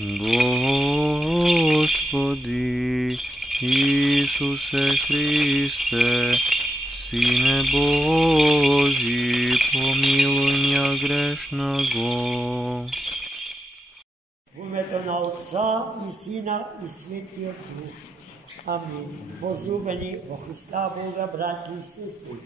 Господи Исусе Христе, Сине Божий, помилуй меня грешного. В името на Отца и Сина и Светия Дух. Амин. Возлюбени во Христа Бога, братья и сестры,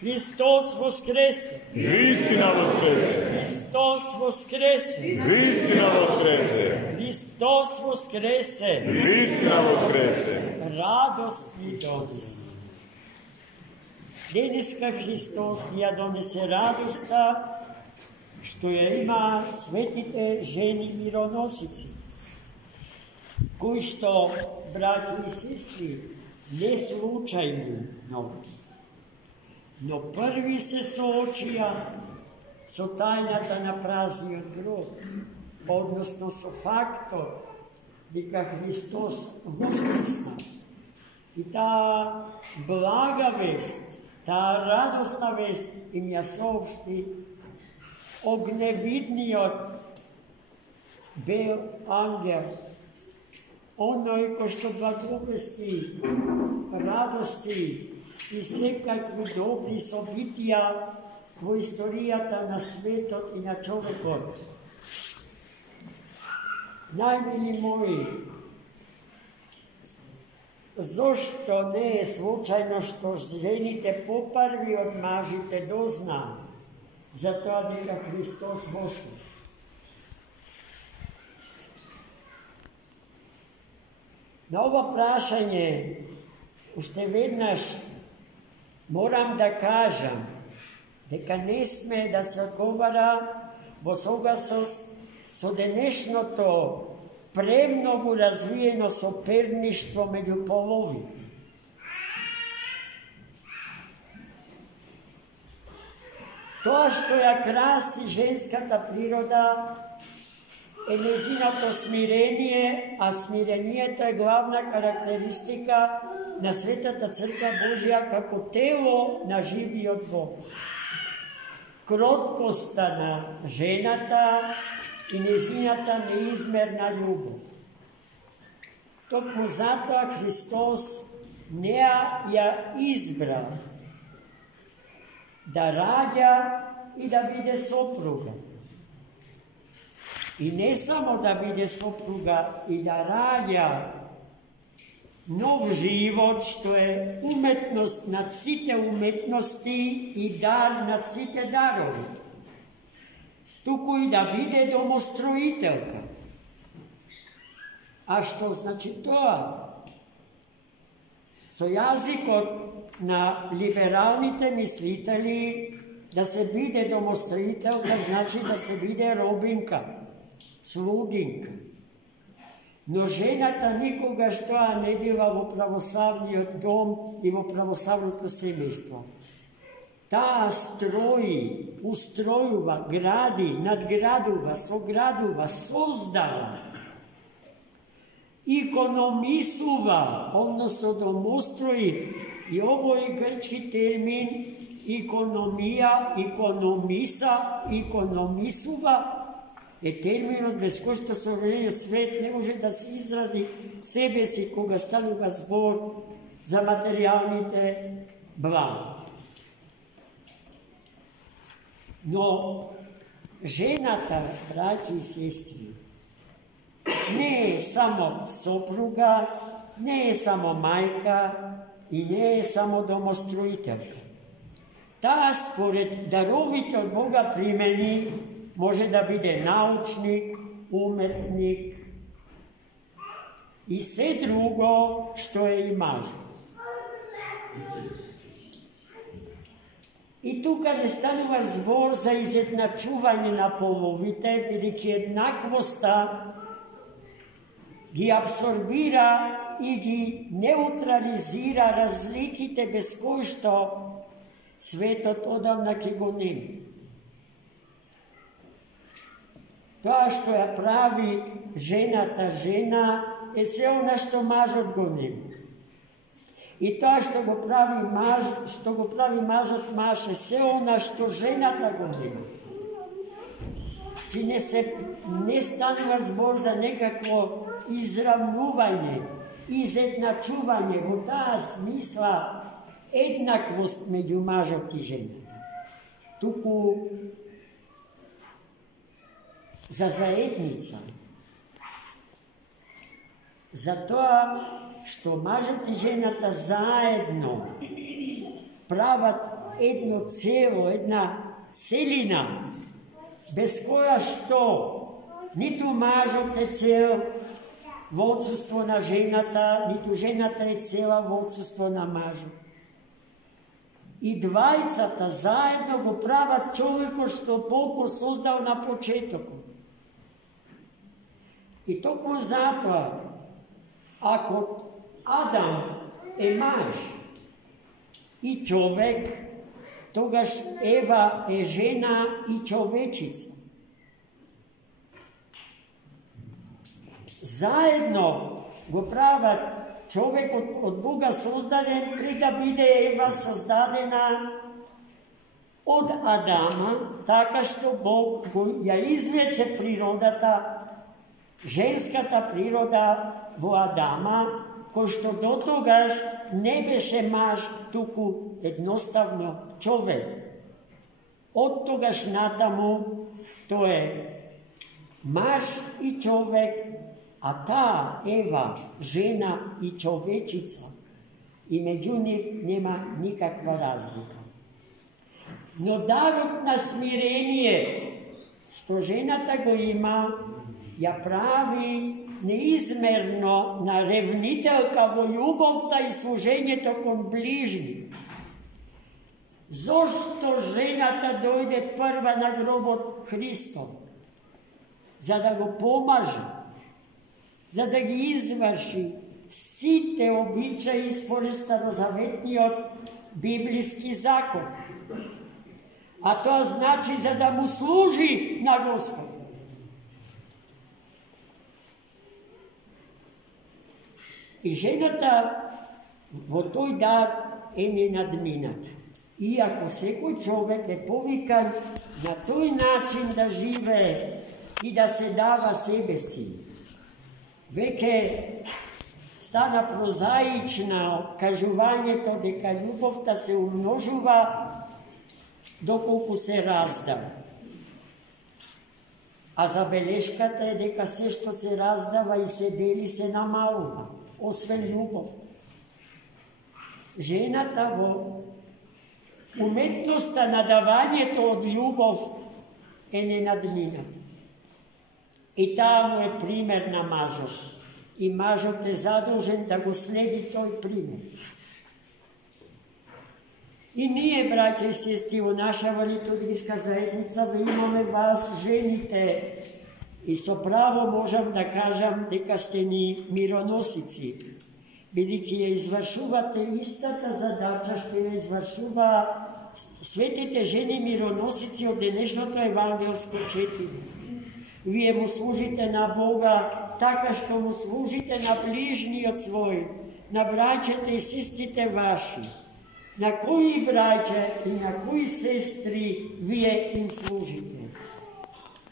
Христос воскресе! Истина воскресе! Христос воскресе! Истина воскресе! Христос воскресе! Истина воскресе! Радостни донеси. Денеска Христос ја донесе радоста, што ја има светите жени мироносици, кои што, браќи и сестри, не случајно, но први се соочија со тајната на празниот гроб, односно со фактот дека Христос воскресна. И таа блага вест, таа радосна вест им ја соопшти огневидниот бел ангел, оној кој што благовести, радости и секакви добри собитија во историјата на светот и на човекот. Најмили мои, зошто не е случајно што жените попарви од мажите дозна за тоа дека Христос воскресе? На ова прашање уште веднаш морам да кажам дека не сме да се одговара во согласност со денешното премногу развиено соперништво меѓу полови. Тоа што ја краси женската природа е нејзиното смирение, а смирението е главна карактеристика на Светата Црква Божја како тело на живиот Бог. Кроткоста на жената и нејзината неизмерна љубов. Токму затоа Христос неа ја избра да раѓа и да биде сопруга. И не само да биде сопруга, и да раѓа нов живот, што е уметност над сите уметности и дар над сите дарови. Туку и да биде домостроителка. А што значи тоа? Со јазикот на либералните мислители, да се биде домостроителка значи да се биде робинка, слугинка. Но жената никогаш тоа не била во православниот дом и во православното семејство. Таа строи, устројува, гради, надградува, соградува, создава, икономисува, односно домострои. И овој грчки термин икономија, икономиса, икономисува е терминот без кој што современен свет не може да се изрази себе си кога станува збор за материјалните блага. Но жената, браќи и сестри, не е само сопруга, не е само мајка и не е само домостроителка. Таа според даровите од Бога примени може да биде научник, уметник и се друго што е и мажот. И тука не станува збор за изедначување на половите, бидејќи еднаквоста ги абсорбира и ги неутрализира разликите без кои што светот одамна ќе го нема. Тоа што ја прави жената жена е се она што мажот го нема. И тоа што го прави мажот маж е се она што жената го нема. че не станува збор за некакво изравнување, изедначување, во таа смисла еднаквост меѓу мажот и жената. Туку за заедница, за тоа што мажот и жената заедно прават едно цело, една целина, без која што ниту мажот е цел во отсуство на жената, ниту жената е цела во отсуство на мажот. И двајцата заедно го прават човекот што Бог го создал на почетокот. И токму затоа, ако Адам е маж и човек, тогаш Ева е жена и човечица. Заедно го прават човекот од Бога создаден, пред да биде Ева создадена од Адама, така што Бог ја извлече природата, женската природа во Адама, кој што до тогаш не беше маж, туку едноставно човек. Од тогаш натаму тој е маж и човек, а таа Ева, жена и човечица, и меѓу нив нема никаква разлика. Но дарот на смирение, што жената го има, ја прави неизмерно на ревнителка во љубовта и служењето кон ближни. Зошто жената дојде прва на гробот Христов? За да го помаже, за да ги изврши сите обичаи според старозаветниот библиски закон. А тоа значи за да му служи на Господ. И жената во тој дар е ненадмината. Иако секој човек е повикан на тој начин да живее и да се дава себе си. Веќе стана прозаично кажувањето дека љубовта се умножува доколку се раздава. А забелешката е дека се што се раздава и се дели се намалува, освен љубов. Жената во уметноста на давањето од љубов е ненадмината. И таа му е пример на мажот. И мажот е задолжен да го следи тој пример. И ние, браќа и сестри, во наша литургиска заедница ве имаме вас, жените, и со право можам да кажам дека сте ни мироносици, бидејќи ја извршувате истата задача што ја извршува светите жени мироносици од денешното евангелско четење. Вие му служите на Бога така што му служите на ближниот свој, на браќите и сестрите ваши. На кои браќа и на кои сестри вие им служите?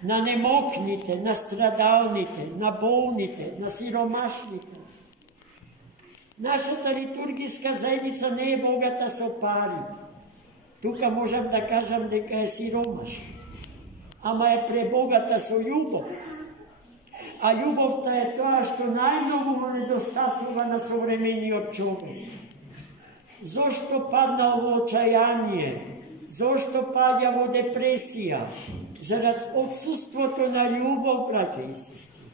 На немокните, на страдалните, на болните, на сиромашните. Нашата литургиска заедница не е богата со пари. Тука можам да кажам дека е сиромашна, ама е пребогата со љубов. А љубовта е тоа што најмногу му недостасува на современиот човек. Зошто паднал во очајание? Зошто паѓа во депресија? Зарад отсуството на љубов, браќа и сестри.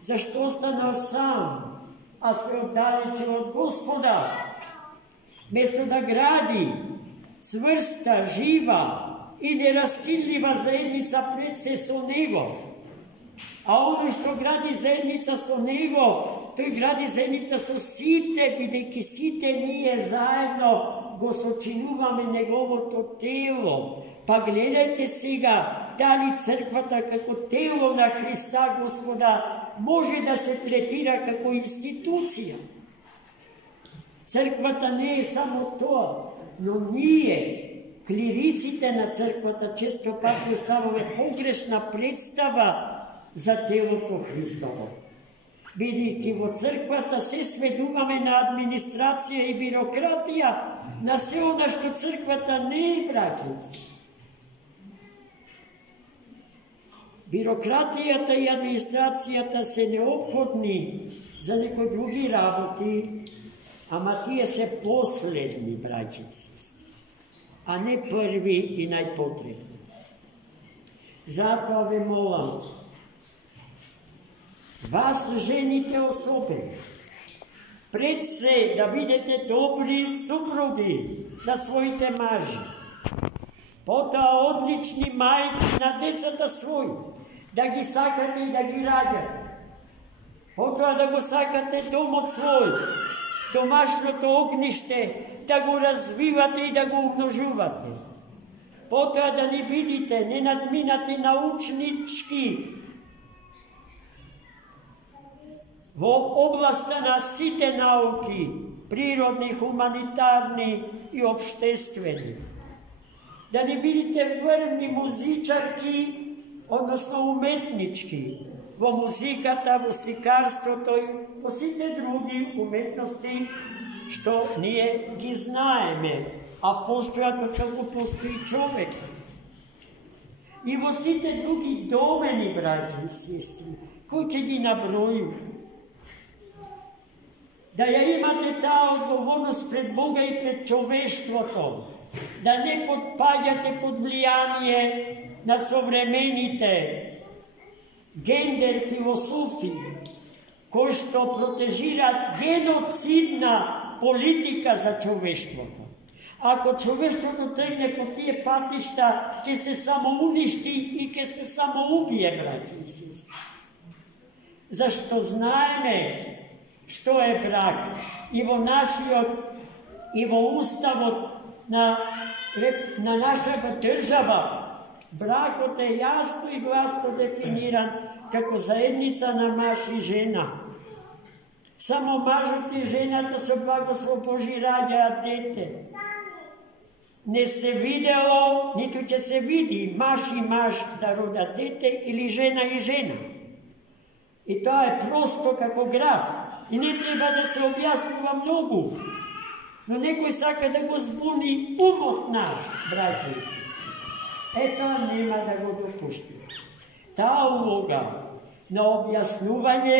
Зашто останал сам, а се оддалече од Господа? Место да гради цврста, жива и нераскидлива заедница пред се со Него. А оно што гради заедница со Него, тој гради заедница со сите, бидејќи сите ние заедно го сочинуваме Неговото тело. Па гледајте сега, дали црквата како тело на Христа Господа може да се третира како институција. Црквата не е само тоа, но ние клириците на црквата често пати оставаме погрешна представа за телото Христово. Бидејќи во црквата се сведуваме на администрација и бирократија, на се она што црквата не е, браќи. Бирократијата и администрацијата се неопходни за некои други работи, ама тие се последни, браќи и сестри, а не први и најпотребни. Затоа ве молам, вас, жените, особено, пред се да бидете добри супруги на своите мажи, потоа одлични мајки на децата своји, да ги сакате и да ги раѓате, потоа да го сакате домот свој, домашното огниште, да го развивате и да го умножувате, потоа да не видите, не надминате научнички во областта на сите науки, природни, хуманитарни и обштествени. Да не бидите врвни музичарки, односно уметнички, во музиката, во сликарството и во сите други уметности, што ние ги знаеме, а постојат откако постои човек. И во сите други домени, браќи и сестри, кои ќе ги наброју. Да ја имате таа одговорност пред Бога и пред човештвото, да не подпаѓате под влијание на современите гендер философии, кои што протежираат геноцидна политика за човештвото. Ако човештвото тргне по тие патишта, ќе се самоуништи и ќе се самоубие, браќи и сестри. Зашто знаеме што е брак и во нашиот и во уставот на нашата држава. Бракот е јасно и гласно дефиниран како заедница на маж и жена. Само мажот и жената со благослов Божи раѓаат дете. Не се видело, ниту ќе се види маж и маж да родат дете или жена и жена. И тоа е просто како граф. И не треба да се објаснува многу. Но некој сака да го збуни умот наш, браќи и сестри. Ето нема да го допушти. Таа улога на објаснување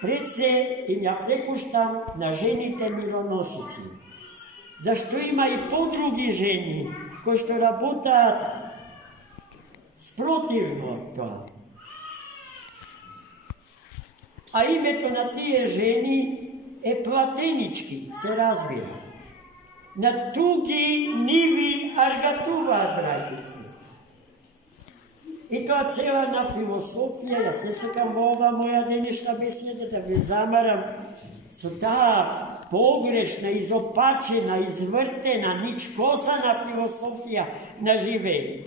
пред се им ја препуштам на жените мироносици. Зашто има и подруги жени кои што работаат спротивно од тоа. А името на тие жени е платенички, се разбира. На туги ниви аргатуваат, браќи се. И тоа цела на философија, јас не сакам во ова моја денешна беседа да ви замарам со таа погрешна, изопачена, извртена, ничкосана философија на живење,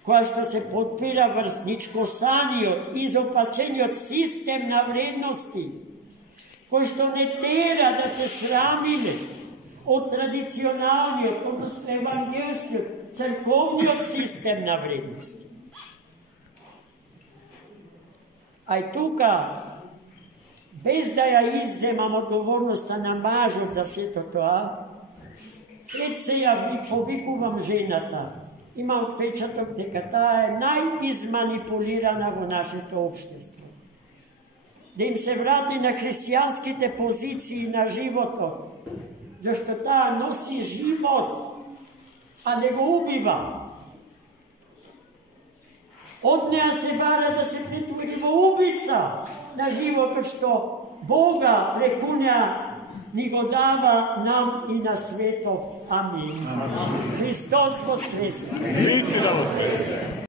која што се подпира врз ничкосаниот, изопачениот систем на вредности, кој што не тера да се срамиме од традиционалниот, односно евангелскиот, црковниот систем на вредности. А и тука, без да ја изземам одговорноста на мажот за сето тоа, пред се ја повикувам жената. Има отпечаток дека таа е најизманипулирана во нашето општество. Да им се врати на христијанските позиции на животот, зашто таа носи живот, а не го убива. Од неа се бара да се претвори во убица на животот што Бога преку неа ни го дава нам и на светов. Амин. Христос воскресе! Христос воскресе!